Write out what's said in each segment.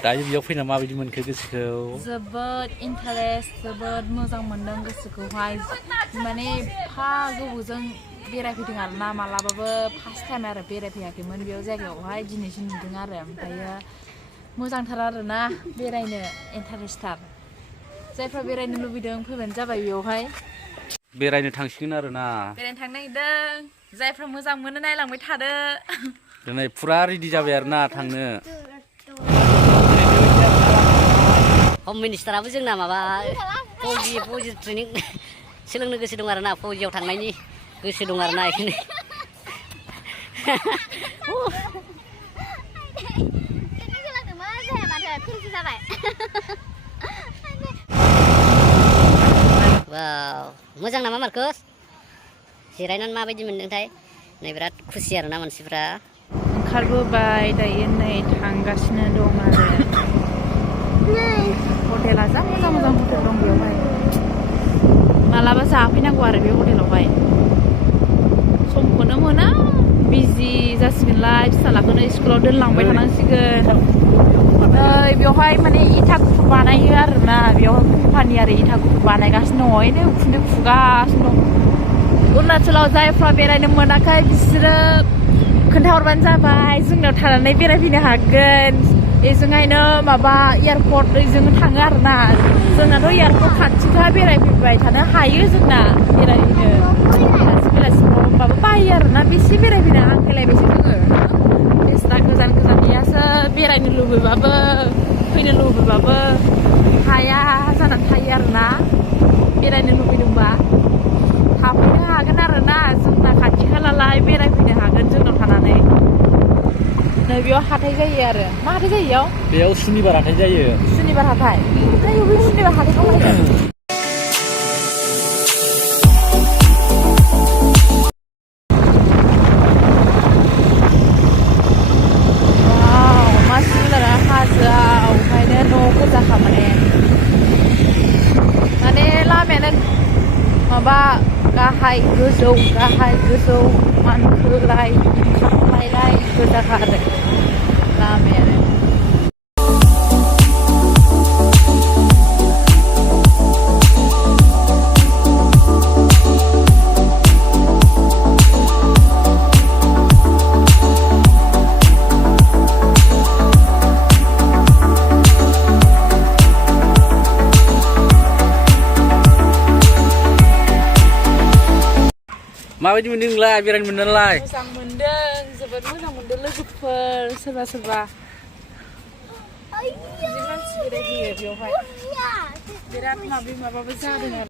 दायो बेयाव फैना माबायदि मोनखो गोसोखौ? जोबोद इन्टारेस्ट, जोबोद मोजां मोनदों गोसोखौहाय। माने एफा गोबावजों बेरायफैदों आरोना, मालाबाबो फार्स्ट टाइम आरो बेरायफैयाखैमोन बेयाव जायगायावहाय, दिनैसो नुदों आरो। ओमफ्रायो मोजांथार आरोना बेरायनो, इन्टारेस्टथार। जायफ्रा बेरायनो लुबैदों फैबानो जाबाय बेयावहाय। बेरायनो थांसिगोन आरोना? बेरायनो थांनो नागिरदों, जायफ्रा मोजां मोनो नायलांबाय थादो। दिनै फुरा रेडि जाबाय आरोना थांनो। हम मिनिस्टाराबो जोंना माबा फौजि ट्रेनिं सोलोंनो गोसो दं आरोना, फौजियाव थांनायनि गोसो दं आरोना बेखायनो। मोजां नामा मार्कस? जिरायनानै माबायदि मोनदोंथाय? नै बिराद खुसि आरोना मानसिफ्रा। ओंखारबोबाय दायो, नै थांगासिनो दं आरो। हटेला जा मोजां मोजां हटेल दं बेयावहाय, मालाबा जाफैनांगौ आरो बे हटेलावहाय। समखौनो मोना, बिजि जासिगोनलाय, फिसालाखौनो स्कुलाव दोनलांबाय थानांसिगोन। बेवहाय माने इथा गुफुर बानायो आरोना, बेयावहाय कम्पानि आरो इथा गुफुर बानायगासिनो दङ, ओरैनो उखुन्दै खुगासिनो दं। अरुणाचलाव जायफ्रा बेरायनो मोनाखै बिसोरो खोन्थाहरबानो जाबाय, जोंनाव थानानै बेरायफैनो हागोन। बेजोंहायनो माबा एयारपर्ट जों थाङो आरोना, जोंनाथ' एयारपर्ट खाथिखा, बेरायफैबाय थानो हायो जोंना बेरायनो। बेलासिफ्राव होमबाबो बायो आरोना, बेसे बेरायफैनो आंखायलायबायसो जोङो। बेसेबा गोजान गोजाननियासो बेरायनो लुबैबाबो फैनो लुबैबाबो हाया जानानै थायो आरोना। बेरायनो लुबैदोंबा थाफैनो हागोन आरोना, जोंना खाथि खालालाय बेरायफैनो हागोन जोंनाव थानानै। नै बेयाव हाथाय जायो आरो। मा हाथाय जायो बेयाव? बेयाव सुनिबार हाथाय जायो। सुनिबार हाथाय? जायो, बे सुनिबार हाथायखौ लायगोन। हाजोआव ओंखायनो न' गोजाखा, माने लामायानो माबा गाहाय गोजौ मानखोलाय खारलायलाय गोजाखा आरो लामायानो। माबायदि मोनदों नोंलाय बेरायनो मोननानै? मोजां मोनदों, जोबोद मोजां मोनदों। लोगोफोर सोरबा बिदि मानसि बेरायफैयो बेयावहाय, बिराद माबाबो जादों आरो।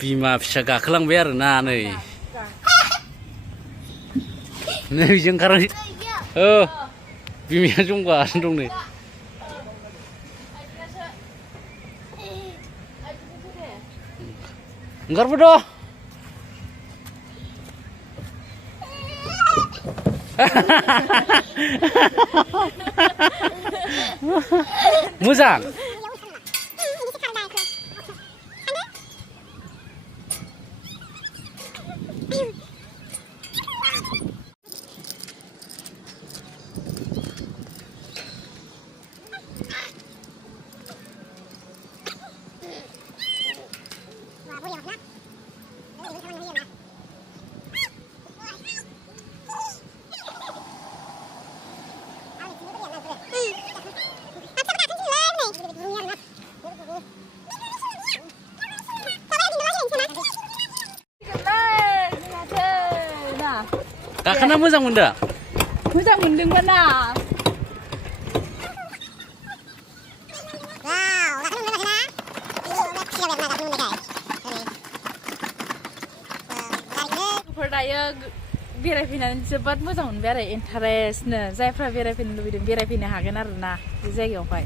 बिमा फिसा गाखोलांबाय आरोना नै बेजों ओंखार बिमाया जंगासिनो दं नै ओंखारबोद' मोजां गाखोना मोजां मोनदों? मोजां मोनदोंमोन ना दायो बेरायफैनानै जोबोद मोजां मोनबाय आरो इन्टारेस्टनो जायफ्रा बेरायफैनो लुबैदों बेरायफैनो हागोन आरोना बे जायगायावहाय